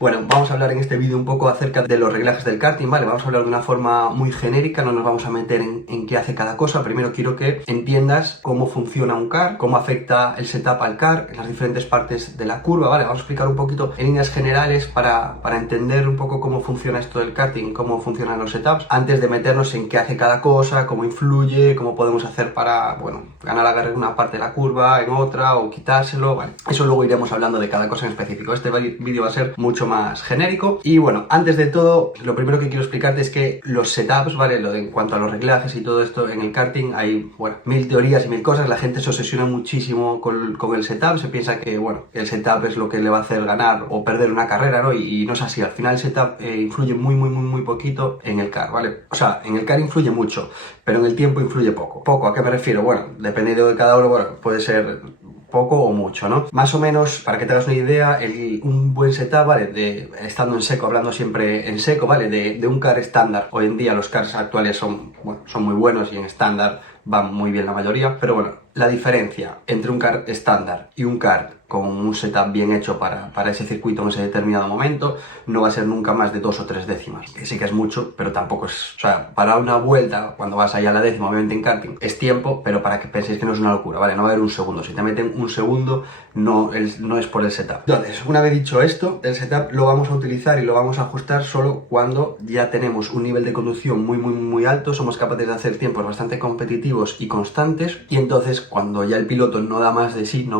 Bueno, vamos a hablar en este vídeo un poco acerca de los reglajes del karting, ¿vale? Vamos a hablar de una forma muy genérica, no nos vamos a meter en qué hace cada cosa. Primero quiero que entiendas cómo funciona un kart, cómo afecta el setup al kart, en las diferentes partes de la curva, ¿vale? Vamos a explicar un poquito en líneas generales para entender un poco cómo funciona esto del karting, cómo funcionan los setups, antes de meternos en qué hace cada cosa, cómo influye, cómo podemos hacer para, bueno, ganar agarre en una parte de la curva, en otra, o quitárselo, ¿vale? Eso luego iremos hablando de cada cosa en específico. Este vídeo va a ser mucho más genérico. Y bueno, antes de todo, lo primero que quiero explicarte es que los setups, ¿vale? En cuanto a los reglajes y todo esto en el karting, hay, bueno, mil teorías y mil cosas. La gente se obsesiona muchísimo con el setup, se piensa que, bueno, el setup es lo que le va a hacer ganar o perder una carrera, ¿no? Y no es así. Al final el setup influye muy poquito en el kart, ¿vale? O sea, en el kart influye mucho, pero en el tiempo influye poco. ¿Poco? ¿A qué me refiero? Bueno, dependiendo de cada uno, bueno, puede ser poco o mucho, ¿no? Más o menos, para que te hagas una idea, un buen setup, ¿vale? Estando en seco, hablando siempre en seco, ¿vale? De un kart estándar. Hoy en día los karts actuales son muy buenos y en estándar van muy bien la mayoría, pero bueno, la diferencia entre un kart estándar y un kart con un setup bien hecho para ese circuito en ese determinado momento no va a ser nunca más de 2 o 3 décimas, que sí que es mucho, pero tampoco es, o sea, para una vuelta, cuando vas allá a la décima, obviamente en karting, es tiempo, pero para que penséis que no es una locura, ¿vale? No va a haber un segundo, si te meten un segundo, no es por el setup. Entonces, una vez dicho esto, el setup lo vamos a utilizar y lo vamos a ajustar solo cuando ya tenemos un nivel de conducción muy alto, somos capaces de hacer tiempos bastante competitivos y constantes, y entonces cuando ya el piloto no da más de sí,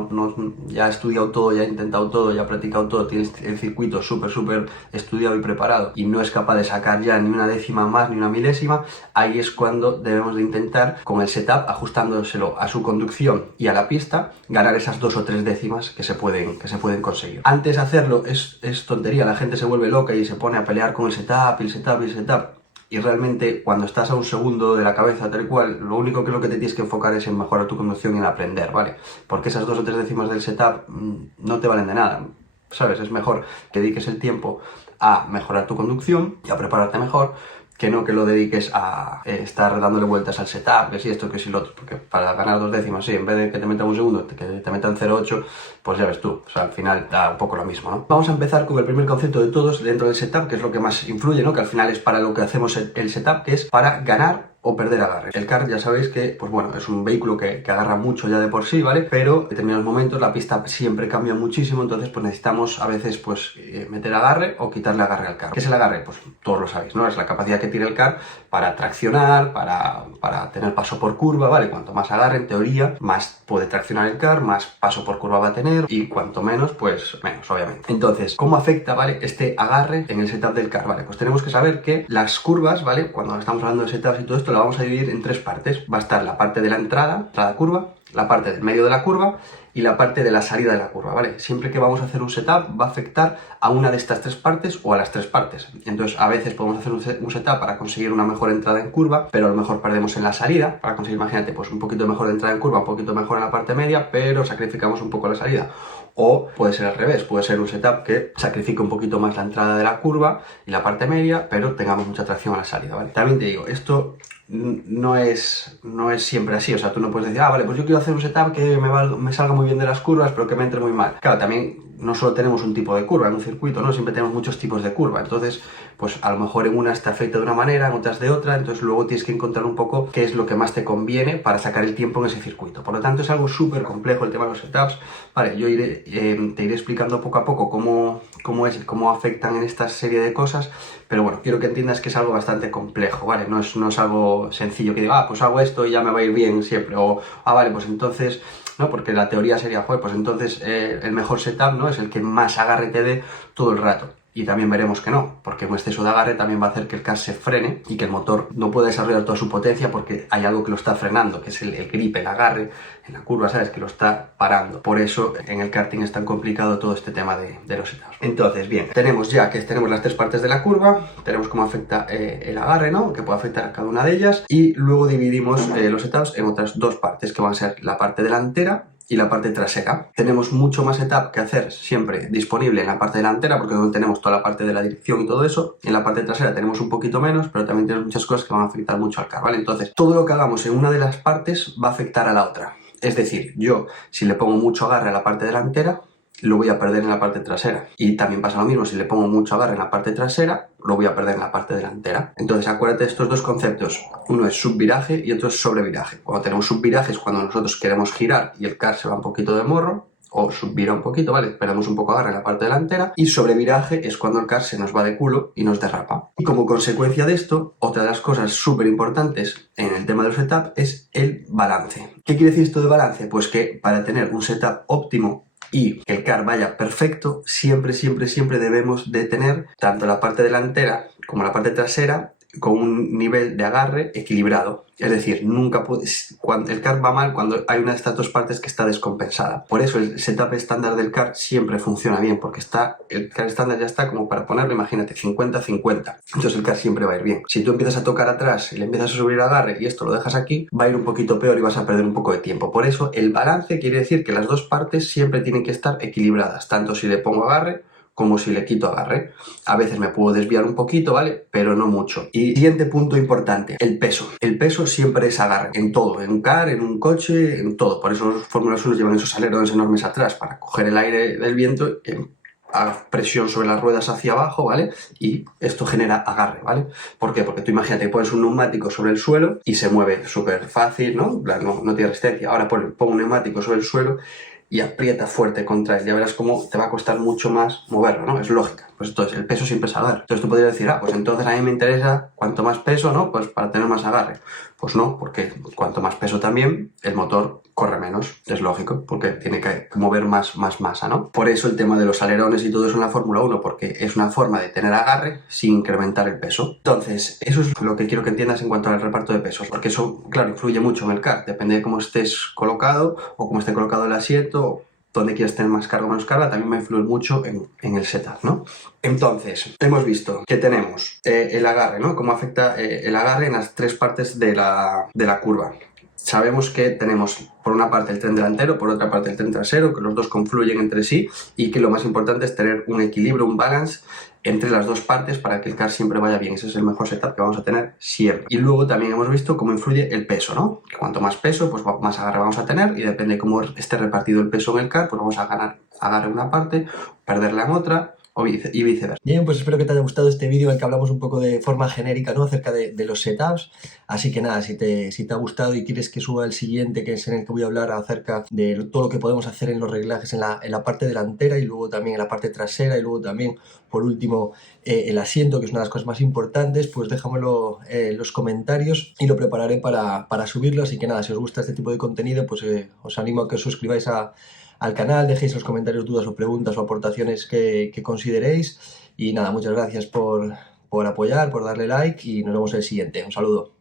ya ha estudiado todo, ya ha intentado todo, ya ha practicado todo, tiene el circuito súper estudiado y preparado y no es capaz de sacar ya ni una décima más ni una milésima, ahí es cuando debemos de intentar, con el setup, ajustándoselo a su conducción y a la pista, ganar esas 2 o 3 décimas que se pueden conseguir. Antes hacerlo es tontería, la gente se vuelve loca y se pone a pelear con el setup y el setup y el setup. Y realmente cuando estás a un segundo de la cabeza tal cual, lo único que te tienes que enfocar es en mejorar tu conducción y en aprender, ¿vale? Porque esas 2 o 3 décimas del setup no te valen de nada, ¿sabes? Es mejor que dediques el tiempo a mejorar tu conducción y a prepararte mejor, que no que lo dediques a estar dándole vueltas al setup, que si esto, que si lo otro, porque para ganar 2 décimas, sí, en vez de que te metan un segundo, que te metan 0,8, pues ya ves tú, o sea, al final da un poco lo mismo, ¿no? Vamos a empezar con el primer concepto de todos dentro del setup, que es lo que más influye, ¿no? Que al final es para lo que hacemos el setup, que es para ganar o perder agarre. El kart ya sabéis que, pues bueno, es un vehículo que agarra mucho ya de por sí, ¿vale? Pero en determinados momentos la pista siempre cambia muchísimo, entonces pues necesitamos a veces pues meter agarre o quitarle agarre al kart. ¿Qué es el agarre? Pues todos lo sabéis, ¿no? Es la capacidad que tiene el kart para traccionar, para tener paso por curva, ¿vale? Cuanto más agarre, en teoría, más puede traccionar el kart, más paso por curva va a tener y cuanto menos, pues menos, obviamente. Entonces, ¿cómo afecta, ¿vale? Este agarre en el setup del kart, ¿vale? Pues tenemos que saber que las curvas, ¿vale? Cuando estamos hablando de setups y todo esto, la vamos a dividir en 3 partes. Va a estar la parte de la entrada curva, la parte del medio de la curva y la parte de la salida de la curva, ¿vale? Siempre que vamos a hacer un setup va a afectar a una de estas 3 partes o a las 3 partes. Entonces, a veces podemos hacer un setup para conseguir una mejor entrada en curva, pero a lo mejor perdemos en la salida, para conseguir, imagínate, pues un poquito mejor de entrada en curva, un poquito mejor en la parte media, pero sacrificamos un poco la salida. O puede ser al revés, puede ser un setup que sacrifique un poquito más la entrada de la curva y la parte media, pero tengamos mucha tracción a la salida, ¿vale? También te digo, esto no es siempre así, o sea, tú no puedes decir, vale, pues yo quiero hacer un setup que me salga muy bien de las curvas, pero que me entre muy mal. Claro, también no solo tenemos un tipo de curva en un circuito, ¿no? Siempre tenemos muchos tipos de curva, entonces, pues a lo mejor en unas te afecta de una manera, en otras de otra, entonces luego tienes que encontrar un poco qué es lo que más te conviene para sacar el tiempo en ese circuito. Por lo tanto, es algo súper complejo el tema de los setups, ¿vale? Yo te iré explicando poco a poco cómo afectan en esta serie de cosas, pero bueno, quiero que entiendas que es algo bastante complejo, ¿vale? No es algo sencillo que diga, pues hago esto y ya me va a ir bien siempre, o, vale, pues entonces, ¿no? Porque la teoría sería, joder, pues entonces el mejor setup, ¿no? Es el que más agarre te dé todo el rato. Y también veremos que no, porque un exceso de agarre también va a hacer que el kart se frene y que el motor no pueda desarrollar toda su potencia porque hay algo que lo está frenando, que es el grip, el agarre en la curva, ¿sabes? Que lo está parando. Por eso en el karting es tan complicado todo este tema de los setups. Entonces, bien, tenemos las 3 partes de la curva, tenemos cómo afecta el agarre, ¿no? Que puede afectar a cada una de ellas, y luego dividimos los setups en otras 2 partes, que van a ser la parte delantera y la parte trasera. Tenemos mucho más setup que hacer siempre disponible en la parte delantera, porque donde tenemos toda la parte de la dirección y todo eso. En la parte trasera tenemos un poquito menos, pero también tenemos muchas cosas que van a afectar mucho al kart, ¿vale? Entonces, todo lo que hagamos en una de las partes va a afectar a la otra. Es decir, yo, si le pongo mucho agarre a la parte delantera, lo voy a perder en la parte trasera. Y también pasa lo mismo, si le pongo mucho agarre en la parte trasera, lo voy a perder en la parte delantera. Entonces acuérdate de estos dos conceptos. Uno es subviraje y otro es sobreviraje. Cuando tenemos subviraje es cuando nosotros queremos girar y el car se va un poquito de morro, o subvira un poquito, ¿vale? Perdemos un poco agarre en la parte delantera. Y sobreviraje es cuando el car se nos va de culo y nos derrapa. Y como consecuencia de esto, otra de las cosas súper importantes en el tema del setup es el balance. ¿Qué quiere decir esto de balance? Pues que para tener un setup óptimo y que el car vaya perfecto, siempre debemos de tener tanto la parte delantera como la parte trasera con un nivel de agarre equilibrado. Es decir, nunca puedes, cuando el car va mal cuando hay una de estas dos partes que está descompensada. Por eso el setup estándar del car siempre funciona bien, porque el car estándar ya está como para ponerlo, imagínate, 50-50. Entonces el car siempre va a ir bien. Si tú empiezas a tocar atrás y le empiezas a subir el agarre y esto lo dejas aquí, va a ir un poquito peor y vas a perder un poco de tiempo. Por eso el balance quiere decir que las dos partes siempre tienen que estar equilibradas, tanto si le pongo agarre como si le quito agarre. A veces me puedo desviar un poquito, ¿vale? Pero no mucho. Y siguiente punto importante, el peso. El peso siempre es agarre, en todo, en un car, en un coche, en todo. Por eso los Fórmula 1 llevan esos alerones enormes atrás, para coger el aire del viento, haga presión sobre las ruedas hacia abajo, ¿vale? Y esto genera agarre, ¿vale? ¿Por qué? Porque tú imagínate que pones un neumático sobre el suelo y se mueve súper fácil, ¿no? No tiene resistencia. Ahora pongo un neumático sobre el suelo y aprieta fuerte contra él. Ya verás cómo te va a costar mucho más moverlo, ¿no? Es lógica. Pues entonces el peso siempre es agarre. Entonces tú podrías decir, pues entonces a mí me interesa cuanto más peso, ¿no? Pues para tener más agarre. Pues no, porque cuanto más peso también, el motor corre menos. Es lógico, porque tiene que mover más masa, ¿no? Por eso el tema de los alerones y todo eso en la Fórmula 1, porque es una forma de tener agarre sin incrementar el peso. Entonces, eso es lo que quiero que entiendas en cuanto al reparto de pesos, porque eso, claro, influye mucho en el car. Depende de cómo estés colocado o cómo esté colocado el asiento, donde quieres tener más carga o menos carga, también va a influir mucho en el setup, ¿no? Entonces, hemos visto que tenemos el agarre, ¿no? Cómo afecta el agarre en las tres partes de la curva. Sabemos que tenemos por una parte el tren delantero, por otra parte el tren trasero, que los dos confluyen entre sí y que lo más importante es tener un equilibrio, un balance entre las dos partes para que el car siempre vaya bien. Ese es el mejor setup que vamos a tener siempre. Y luego también hemos visto cómo influye el peso, ¿no? Que cuanto más peso, pues más agarre vamos a tener y depende de cómo esté repartido el peso en el car, pues vamos a ganar agarre en una parte, perderla en otra y viceversa. Bien, pues espero que te haya gustado este vídeo en el que hablamos un poco de forma genérica, ¿no? Acerca de los setups. Así que nada, si te ha gustado y quieres que suba el siguiente, que es en el que voy a hablar acerca de todo lo que podemos hacer en los reglajes en la parte delantera y luego también en la parte trasera y luego también, por último, el asiento, que es una de las cosas más importantes, pues déjamelo en los comentarios y lo prepararé para subirlo. Así que nada, si os gusta este tipo de contenido, pues os animo a que os suscribáis al canal, dejéis en los comentarios dudas o preguntas o aportaciones que consideréis. Y nada, muchas gracias por apoyar, por darle like y nos vemos en el siguiente. Un saludo.